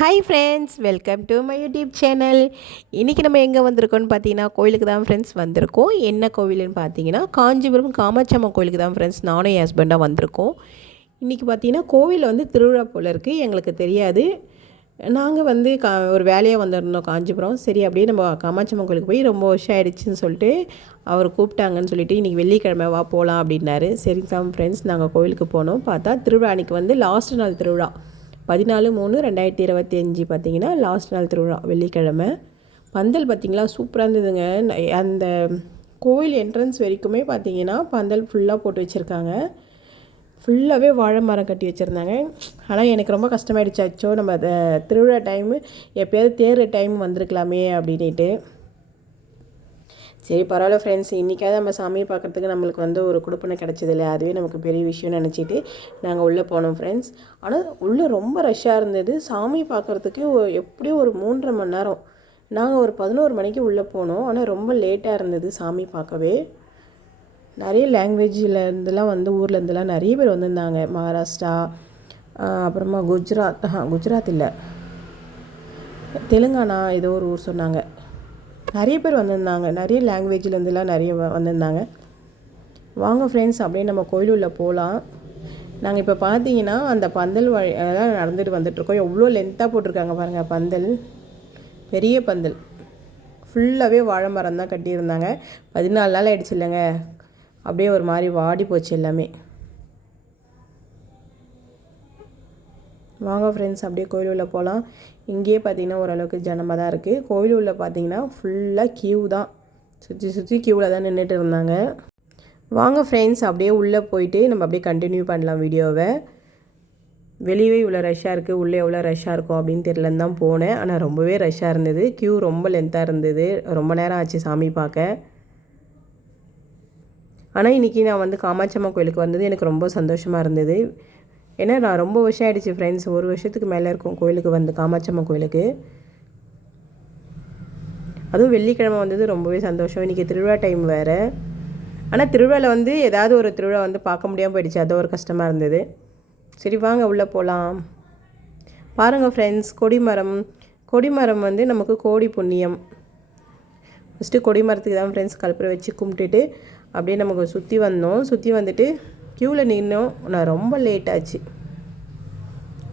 Hi friends, welcome to my YouTube channel. இன்றைக்கி நம்ம எங்கே வந்திருக்கோம்னு பார்த்தீங்கன்னா, கோயிலுக்கு தான் ஃப்ரெண்ட்ஸ் வந்திருக்கோம். என்ன கோவிலுன்னு பார்த்தீங்கன்னா, காஞ்சிபுரம் காமாட்சி அம்மா கோயிலுக்கு தான் ஃப்ரெண்ட்ஸ் நானும் என் ஹஸ்பண்டாக வந்திருக்கோம். இன்றைக்கி பார்த்தீங்கன்னா கோவிலில் வந்து திருவிழா போல் இருக்குது, எங்களுக்கு தெரியாது. நாங்கள் வந்து ஒரு வேலையாக வந்திருந்தோம் காஞ்சிபுரம். சரி அப்படியே நம்ம காமாட்சி அம்மா கோயிலுக்கு போய் ரொம்ப வருஷம் ஆகிடுச்சின்னு சொல்லிட்டு அவர் கூப்பிட்டாங்கன்னு சொல்லிட்டு இன்றைக்கி வெள்ளிக்கிழமை வா போகலாம் அப்படின்னாரு. சரி தான் ஃப்ரெண்ட்ஸ் நாங்கள் கோவிலுக்கு போனோம். பார்த்தா திருவிழா அன்றைக்கி வந்து லாஸ்ட் நாள் திருவிழா 14/3/2025 பார்த்திங்கன்னா லாஸ்ட் நாள் திருவிழா வெள்ளிக்கிழமை. பந்தல் பார்த்திங்களா சூப்பராக இருந்ததுங்க. அந்த கோவில் என்ட்ரன்ஸ் வரைக்குமே பார்த்திங்கன்னா பந்தல் ஃபுல்லாக போட்டு வச்சுருக்காங்க. ஃபுல்லாகவே வாழை மரம் கட்டி வச்சுருந்தாங்க. ஆனால் எனக்கு ரொம்ப கஷ்டமாயிடுச்சு. அச்சோ நம்ம திருவிழா டைமு எப்போயாவது தேர் டைம் வந்திருக்கலாமே அப்படின்ட்டு. சரி பரவாயில்ல ஃப்ரெண்ட்ஸ், இன்றைக்காவது நம்ம சாமியை பார்க்குறதுக்கு நம்மளுக்கு வந்து ஒரு கொடுப்பனை கிடச்சது இல்லை, அதுவே நமக்கு பெரிய விஷயம்னு நினச்சிட்டு நாங்கள் உள்ளே போனோம் ஃப்ரெண்ட்ஸ். ஆனால் உள்ளே ரொம்ப ரஷ்ஷாக இருந்தது. சாமி பார்க்குறதுக்கு எப்படியும் ஒரு 3.5 மணி நேரம். நாங்கள் ஒரு 11 மணிக்கு உள்ளே போனோம். ஆனால் ரொம்ப லேட்டாக இருந்தது சாமி பார்க்கவே. நிறைய லாங்குவேஜில் இருந்துலாம் வந்து ஊர்லேருந்துலாம் நிறைய பேர் வந்திருந்தாங்க. மகாராஷ்டிரா, அப்புறமா குஜராத் இல்லை, தெலுங்கானா ஏதோ ஒரு ஊர் சொன்னாங்க. நிறைய பேர் வந்திருந்தாங்க. நிறைய லாங்குவேஜ்லேருந்துலாம் நிறைய வந்திருந்தாங்க. வாங்க ஃப்ரெண்ட்ஸ் அப்படியே நம்ம கோயில் உள்ள போகலாம். நாங்கள் இப்போ பார்த்தீங்கன்னா அந்த பந்தல் வழியெல்லாம் நடந்துட்டு வந்துட்டுருக்கோம். எவ்வளோ லென்த்தாக போட்டிருக்காங்க பாருங்கள் பந்தல். பெரிய பந்தல் ஃபுல்லாகவே வாழை மரம் தான் கட்டியிருந்தாங்க. 14 நாள் ஆகிடுச்சு இல்லைங்க, அப்படியே ஒரு மாதிரி வாடி போச்சு எல்லாமே. வாங்க ஃப்ரெண்ட்ஸ் அப்படியே கோயில் உள்ள போகலாம். இங்கேயே பார்த்திங்கன்னா ஓரளவுக்கு ஜனமாக தான் இருக்குது. கோயில் உள்ள பார்த்திங்கன்னா ஃபுல்லாக க்யூ தான், சுற்றி க்யூவில் தான் நின்றுட்டு இருந்தாங்க. வாங்க ஃப்ரெண்ட்ஸ் அப்படியே உள்ளே போயிட்டு நம்ம அப்படியே கண்டினியூ பண்ணலாம் வீடியோவை. வெளியே இவ்வளோ ரஷ்ஷாக இருக்குது, உள்ளே எவ்வளோ ரஷ்ஷாக இருக்கும் அப்படின்னு தெரியலன்னு தான் போனேன். ஆனால் ரொம்பவே ரஷ்ஷாக இருந்தது. க்யூ ரொம்ப லென்த்தாக இருந்தது. ரொம்ப நேரம் ஆச்சு சாமி பார்க்க. ஆனால் இன்றைக்கி நான் வந்து காமாட்சி அம்மா கோயிலுக்கு வந்தது எனக்கு ரொம்ப சந்தோஷமாக இருந்தது. ஏன்னா நான் ரொம்ப வருஷம் ஆகிடுச்சு ஃப்ரெண்ட்ஸ், 1 வருஷத்துக்கு மேலே இருக்கும் கோயிலுக்கு வந்து, காமாட்சி அம்மா கோயிலுக்கு. அதுவும் வெள்ளிக்கிழமை வந்தது ரொம்பவே சந்தோஷம். இன்றைக்கி திருவிழா டைம் வேறு. ஆனால் திருவிழாவில் வந்து ஏதாவது ஒரு திருவிழா வந்து பார்க்க முடியாமல் போயிடுச்சு, அது ஒரு கஷ்டமாக இருந்தது. சரி வாங்க உள்ளே போகலாம். பாருங்கள் ஃப்ரெண்ட்ஸ், கொடிமரம் வந்து நமக்கு கோடி புண்ணியம். ஃபஸ்ட்டு கொடிமரத்துக்கு தான் ஃப்ரெண்ட்ஸ் கல்பரை வச்சு கும்பிட்டுட்டு அப்படியே நமக்கு சுற்றி வந்தோம். சுற்றி வந்துட்டு க்யூவில் நின்னோம். நான் ரொம்ப லேட் ஆச்சு.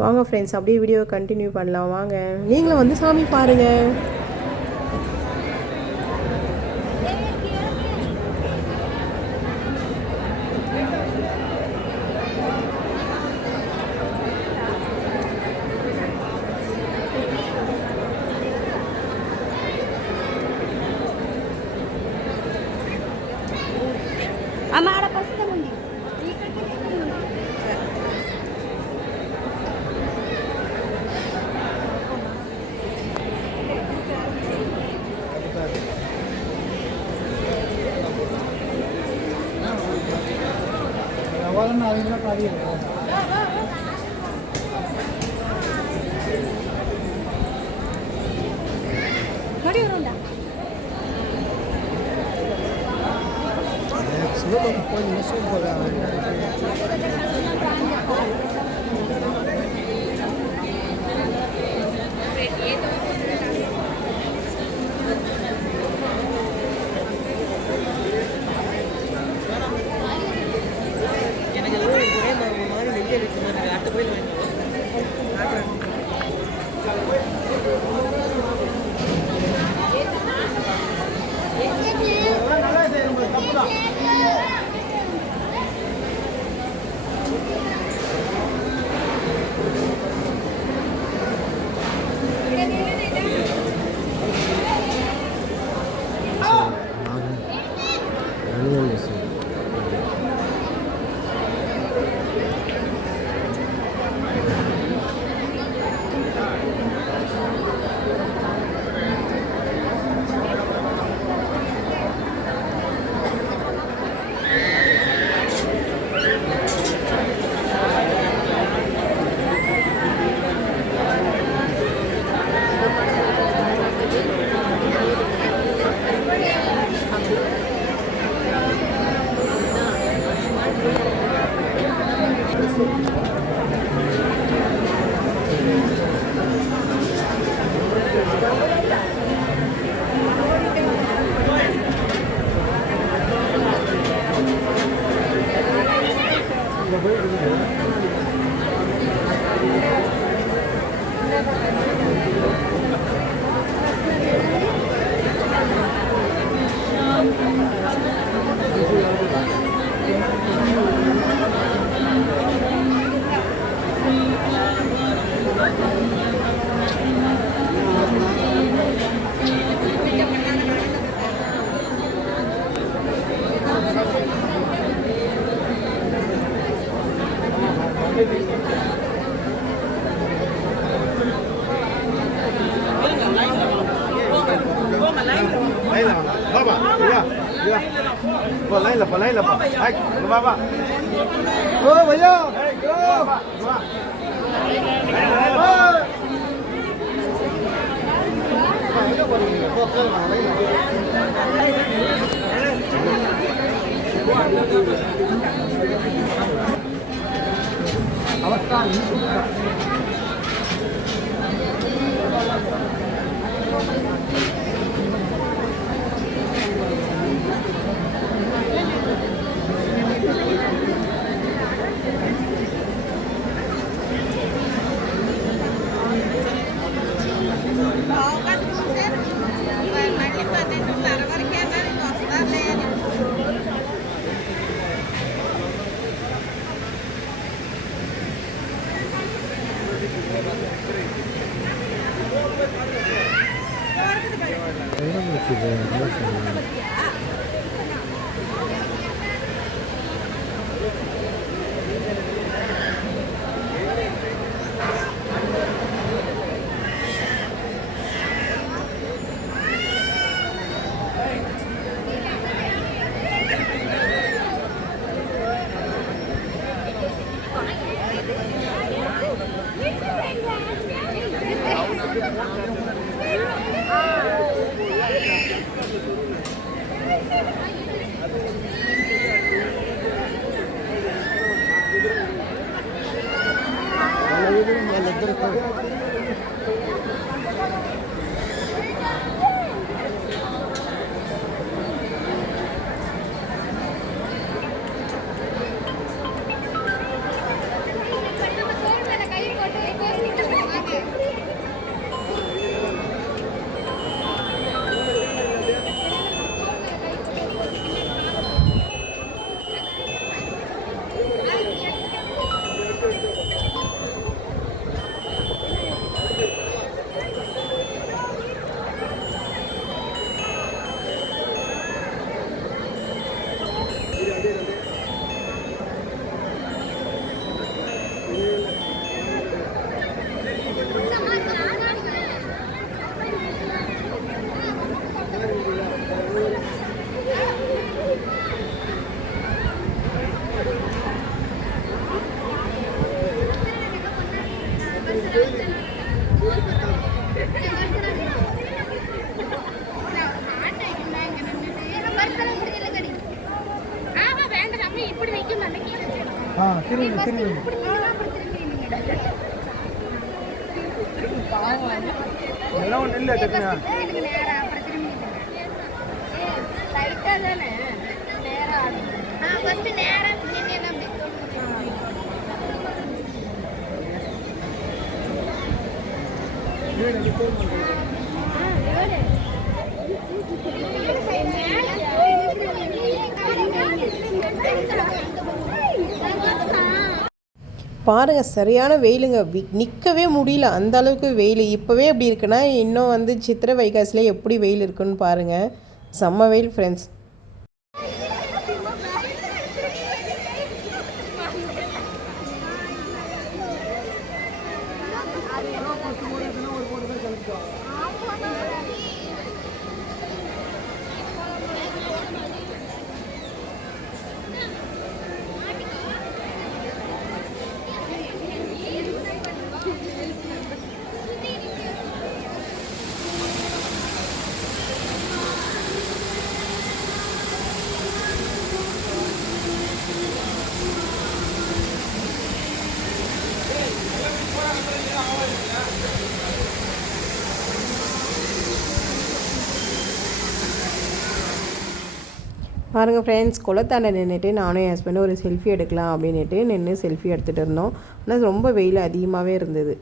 வாங்க ஃப்ரெண்ட்ஸ் அப்படியே வீடியோவை கண்டினியூ பண்ணலாம். வாங்க நீங்களும் வந்து சாமி பாருங்கள். हमारा पसंद मंदिर खड़ी हो रहा Solo poi nessuno voleva. பாருங்கள், சரியான வெயிலுங்க. நிற்கவே முடியல, அந்த அளவுக்கு வெயில். இப்போவே எப்படி இருக்குன்னா இன்னும் வந்து சித்திரை வைகாசியில் எப்படி வெயில் இருக்குன்னு பாருங்கள். செம்ம வெயில் ஃப்ரெண்ட்ஸ். பாருங்கள் ஃப்ரெண்ட்ஸ், குளத்தாண்ட நின்றுட்டு நானும் என் ஹஸ்பண்டும் ஒரு செல்ஃபி எடுக்கலாம் அப்படின்ட்டு நின்று செல்ஃபி எடுத்துகிட்டு இருந்தோம். ஆனால் ரொம்ப வெயில் அதிகமாகவே இருந்தது.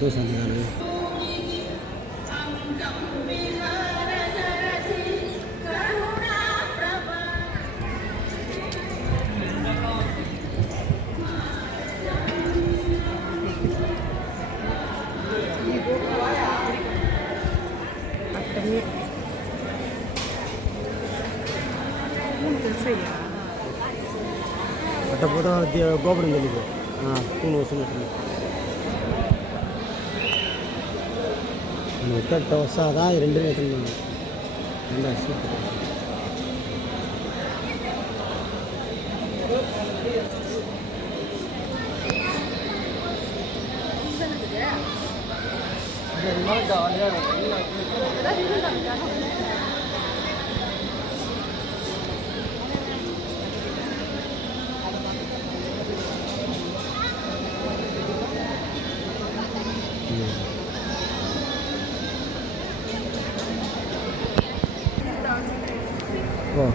itu santai. Ada foto dia goblin dulu. Tunggu sebentar. Kita usah dah, rendah itu mana? Rendah sih. Oh.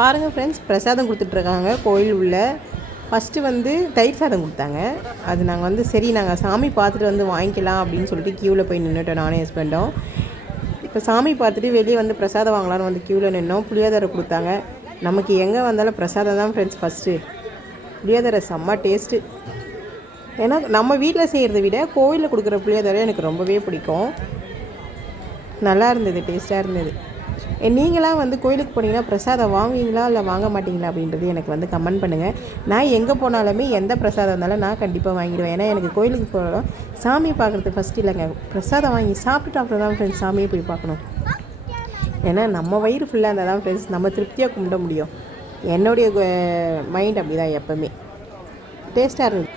பாருங்கள் ஃப்ரெண்ட்ஸ், பிரசாதம் கொடுத்துட்ருக்காங்க கோயில் உள்ள. ஃபஸ்ட்டு வந்து தயிர் சாதம் கொடுத்தாங்க. அது நாங்கள் வந்து சரி நாங்கள் சாமி பார்த்துட்டு வந்து வாங்கிக்கலாம் அப்படின்னு சொல்லிட்டு க்யூவில் போய் நின்றுட்டோம் நானே ஹஸ்பண்டும். இப்போ சாமி பார்த்துட்டு வெளியே வந்து பிரசாதம் வாங்கலான்னு வந்து க்யூவில் நின்னோம். புளியோதரை கொடுத்தாங்க. நமக்கு எங்கே வந்தாலும் பிரசாதம் தான் ஃப்ரெண்ட்ஸ் ஃபஸ்ட்டு. புளியோதரை செம்ம டேஸ்ட்டு. ஏன்னா நம்ம வீட்டில் செய்கிறத விட கோவிலில் கொடுக்குற புளியோதரை எனக்கு ரொம்பவே பிடிக்கும். நல்லா இருந்தது, டேஸ்ட்டாக இருந்தது. நீங்களாம் வந்து கோயிலுக்கு போனீங்கன்னா பிரசாதம் வாங்குவீங்களா இல்லை வாங்க மாட்டிங்களா அப்படின்றது எனக்கு வந்து கமெண்ட் பண்ணுங்கள். நான் எங்கே போனாலுமே எந்த பிரசாதம் இருந்தாலும் நான் கண்டிப்பாக வாங்கிடுவேன். ஏன்னா எனக்கு கோயிலுக்கு போகிறோம் சாமி பார்க்குறது ஃபஸ்ட்டு இல்லைங்க, பிரசாதம் வாங்கி சாப்பிட்டுட்டு அப்புறம் தான் ஃப்ரெண்ட்ஸ் சாமியை போய் பார்க்கணும். ஏன்னா நம்ம வயிறு ஃபுல்லாக இருந்தால் தான் ஃப்ரெண்ட்ஸ் நம்ம திருப்தியாக கும்பிட முடியும். என்னுடைய மைண்ட் அப்படி தான் எப்போவுமே. டேஸ்ட்டாக இருந்தது.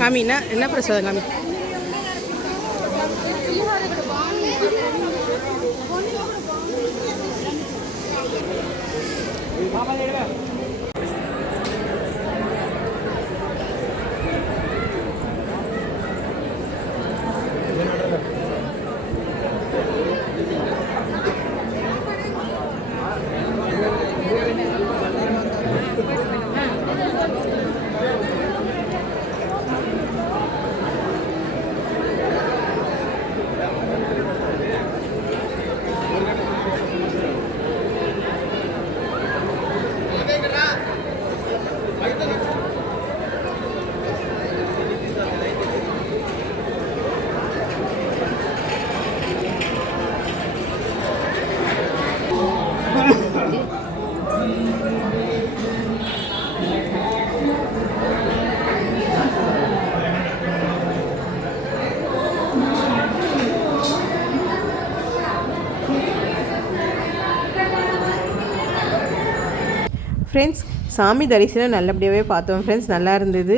காமின்னா என்ன பிரசாதம் காமி? ஃப்ரெண்ட்ஸ் சாமி தரிசனம் நல்லபடியாகவே பார்த்தோம் ஃப்ரெண்ட்ஸ். நல்லா இருந்தது.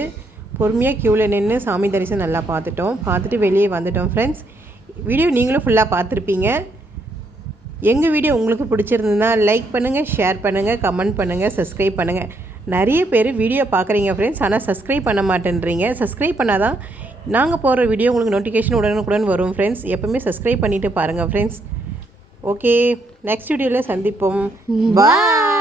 பொறுமையாக க்யூவில் நின்று சாமி தரிசனம் நல்லா பார்த்துட்டு வெளியே வந்துட்டோம் ஃப்ரெண்ட்ஸ். வீடியோ நீங்களும் ஃபுல்லாக பார்த்துருப்பீங்க. எங்கள் வீடியோ உங்களுக்கு பிடிச்சிருந்ததுன்னா லைக் பண்ணுங்கள், ஷேர் பண்ணுங்கள், கமெண்ட் பண்ணுங்கள், சப்ஸ்கிரைப் பண்ணுங்கள். நிறைய பேர் வீடியோ பார்க்குறீங்க ஃப்ரெண்ட்ஸ், ஆனால் சப்ஸ்கிரைப் பண்ண மாட்டேன்றீங்க. சப்ஸ்கிரைப் பண்ணால் தான் நாங்கள் போடுற வீடியோ உங்களுக்கு நோட்டிஃபிகேஷன் உடனுக்குடன் வரும் ஃப்ரெண்ட்ஸ். எப்போவுமே சப்ஸ்கிரைப் பண்ணிவிட்டு பாருங்கள் ஃப்ரெண்ட்ஸ். ஓகே, நெக்ஸ்ட் வீடியோவில் சந்திப்போம். பாய்.